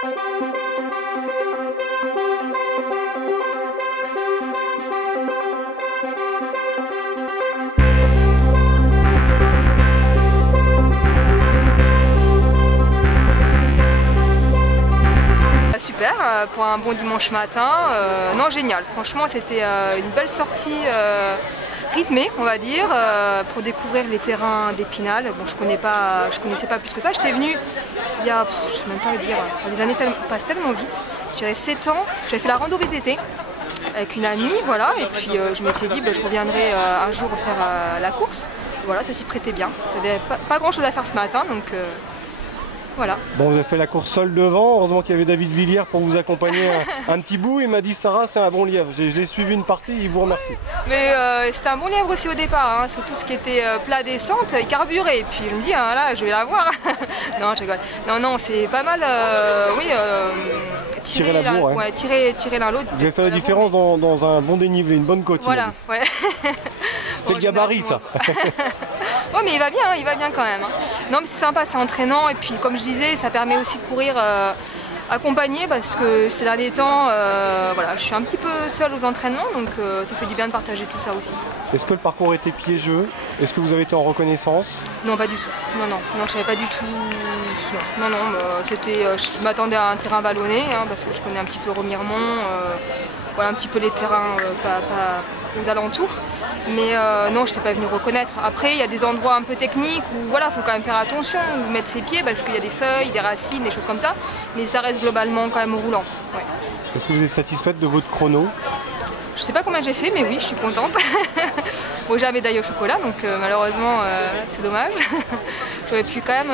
Super, pour un bon dimanche matin, non génial, franchement c'était une belle sortie rythmée on va dire, pour découvrir les terrains d'Épinal. Bon, je connaissais pas plus que ça, j'étais venue il y a, je sais même pas le dire, les années passent tellement vite, je dirais 7 ans, j'avais fait la rando VTT avec une amie, voilà, et puis je m'étais dit je reviendrai un jour faire la course, voilà, ça s'y prêtait bien, j'avais pas grand chose à faire ce matin donc voilà. Bon, vous avez fait la course seul devant, heureusement qu'il y avait David Villiers pour vous accompagner un petit bout. Il m'a dit Sarah, c'est un bon lièvre. Je l'ai suivi une partie, il vous remercie. Mais c'était un bon lièvre aussi au départ, hein, surtout ce qui était plat descente, il carburait. Et puis je me dis, hein, là, je vais l'avoir. Non, je rigole. Non, c'est pas mal, oui, tirer la bourre, ouais, tirer l'un l'autre. Vous avez fait la différence dans un bon dénivelé, une bonne côte. Voilà, ouais. C'est le gabarit, ça. Oh mais il va bien quand même. Hein. Non mais c'est sympa, c'est entraînant et puis comme je disais, ça permet aussi de courir accompagné parce que ces derniers temps, voilà, je suis un petit peu seule aux entraînements donc ça fait du bien de partager tout ça aussi. Est-ce que le parcours était piégeux? Est-ce que vous avez été en reconnaissance? Non, pas du tout. Non, je savais pas du tout. Non, c'était, je m'attendais à un terrain vallonné hein, parce que je connais un petit peu Remiremont, voilà un petit peu les terrains aux alentours. Mais non, je n'étais pas venue reconnaître. Après, il y a des endroits un peu techniques où voilà, faut quand même faire attention, où mettre ses pieds parce qu'il y a des feuilles, des racines, des choses comme ça. Mais ça reste globalement quand même roulant. Ouais. Est-ce que vous êtes satisfaite de votre chrono? Je sais pas combien j'ai fait, mais oui, je suis contente. Bon, j'ai la médaille au chocolat, donc malheureusement, c'est dommage. J'aurais pu quand même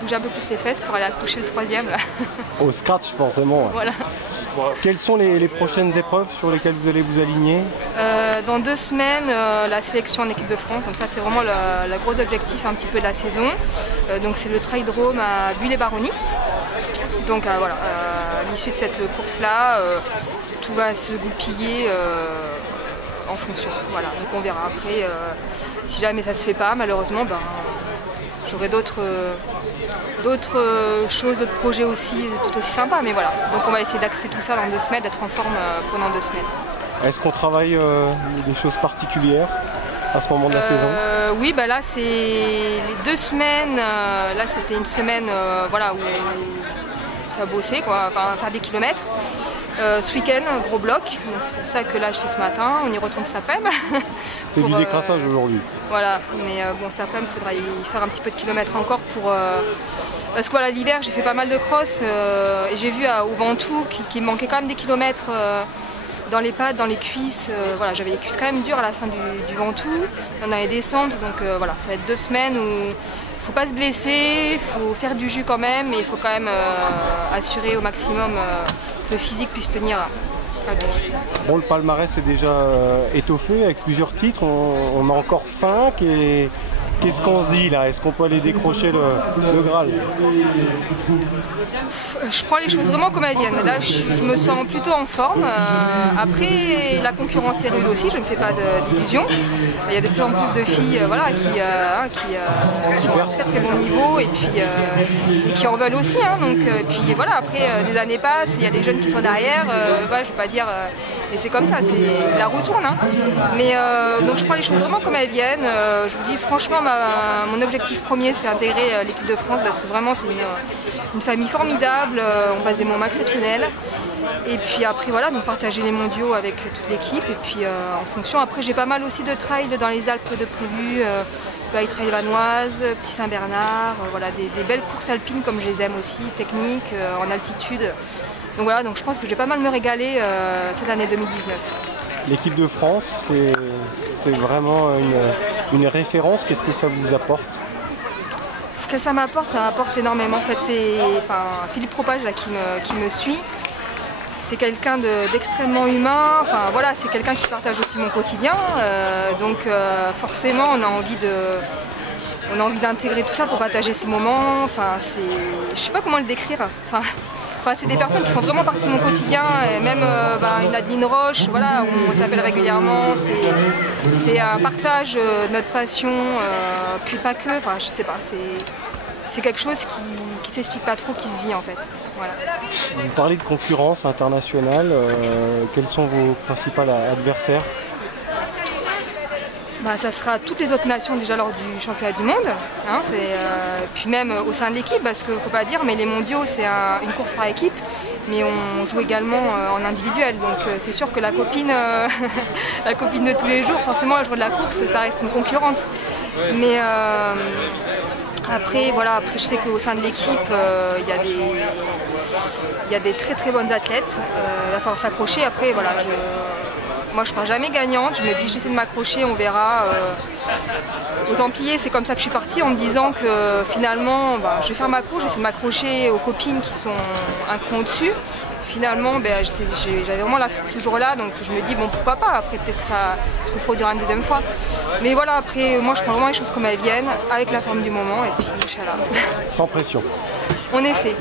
bouger un peu plus les fesses pour aller accrocher le 3e. Au scratch, forcément. Ouais. Voilà. Quelles sont les prochaines épreuves sur lesquelles vous allez vous aligner? Dans 2 semaines, la sélection en équipe de France. Donc ça, c'est vraiment le gros objectif un petit peu de la saison. Donc c'est le Trail-Drome à Bulle-et-Baronnie. Donc voilà, à l'issue de cette course-là, tout va se goupiller en fonction. Voilà, donc on verra après. Si jamais ça se fait pas, malheureusement, j'aurai d'autres choses, d'autres projets aussi, tout aussi sympas. Mais voilà, donc on va essayer d'axer tout ça dans 2 semaines, d'être en forme pendant 2 semaines. Est-ce qu'on travaille des choses particulières à ce moment de la saison? Oui, là c'est les 2 semaines. Là c'était une semaine voilà, où ça bossait, quoi, enfin, faire des kilomètres. Ce week-end, un gros bloc, c'est pour ça que là j'étais ce matin, on y retourne cet après-midi. C'était du décrassage aujourd'hui. Voilà, mais bon, cet après-midi, il faudra y faire un petit peu de kilomètres encore pour... parce que voilà, l'hiver j'ai fait pas mal de cross et j'ai vu au Ventoux qu'il me manquait quand même des kilomètres dans les pattes, dans les cuisses. Voilà, j'avais les cuisses quand même dures à la fin du Ventoux, dans les descentes, donc voilà, ça va être 2 semaines où... Il ne faut pas se blesser, il faut faire du jus quand même, mais il faut quand même assurer au maximum que le physique puisse tenir à but. Bon, le palmarès est déjà étoffé avec plusieurs titres, on a encore 5 et qu'est-ce qu'on se dit là? Est-ce qu'on peut aller décrocher le Graal? Je prends les choses vraiment comme elles viennent. Là, je me sens plutôt en forme. Après, la concurrence est rude aussi, je ne me fais pas d'illusions. Il y a de plus en plus de filles voilà, qui ont un très très bon niveau et qui en veulent aussi. Hein, donc, puis voilà, après, les années passent, il y a les jeunes qui sont derrière. Voilà, je ne vais pas dire... et c'est comme ça, la roue tourne. Hein. Mais donc je prends les choses vraiment comme elles viennent. Je vous dis franchement, mon objectif premier c'est intégrer l'équipe de France parce que vraiment c'est une famille formidable, on passe des moments exceptionnels. Et puis après voilà, donc partager les mondiaux avec toute l'équipe. Et puis en fonction, après j'ai pas mal aussi de trails dans les Alpes de prévu. Le Trail Vanoise, Petit Saint-Bernard, voilà, des belles courses alpines comme je les aime aussi, techniques, en altitude. Donc voilà, donc je pense que je vais pas mal me régaler cette année 2019. L'équipe de France, c'est vraiment une référence. Qu'est-ce que ça vous apporte? Ce que ça m'apporte énormément. En fait, c'est Philippe Propage là, qui me suit. C'est quelqu'un d'extrêmement humain. Enfin voilà, c'est quelqu'un qui partage aussi mon quotidien. Donc forcément, on a envie d'intégrer tout ça pour partager ces moments. Enfin, je sais pas comment le décrire. C'est des personnes qui font vraiment partie de mon quotidien, et même une Adeline Roche, voilà, on s'appelle régulièrement, c'est un partage de notre passion, puis pas que, je sais pas, c'est quelque chose qui s'explique pas trop, qui se vit en fait. Voilà. Vous parlez de concurrence internationale, quels sont vos principaux adversaires? Bah, ça sera toutes les autres nations déjà lors du championnat du monde, hein, puis même au sein de l'équipe, parce qu'il ne faut pas dire, mais les mondiaux c'est une course par équipe, mais on joue également en individuel, donc c'est sûr que la copine, la copine de tous les jours, forcément le jour de la course, ça reste une concurrente. Mais après, voilà, je sais qu'au sein de l'équipe, il y a des très très bonnes athlètes, il va falloir s'accrocher. Après, voilà, moi je ne pars jamais gagnante, je me dis j'essaie de m'accrocher, on verra. Au Templiers, c'est comme ça que je suis partie, en me disant que finalement bah, je vais faire ma course, j'essaie de m'accrocher aux copines qui sont un cran au-dessus. Finalement, ben, j'avais vraiment la ce jour-là, donc je me dis bon pourquoi pas, après peut-être que ça se reproduira une deuxième fois. Mais voilà, après moi je prends vraiment les choses comme elles viennent, avec la forme du moment, et puis Inch'Allah. Sans pression. On essaie.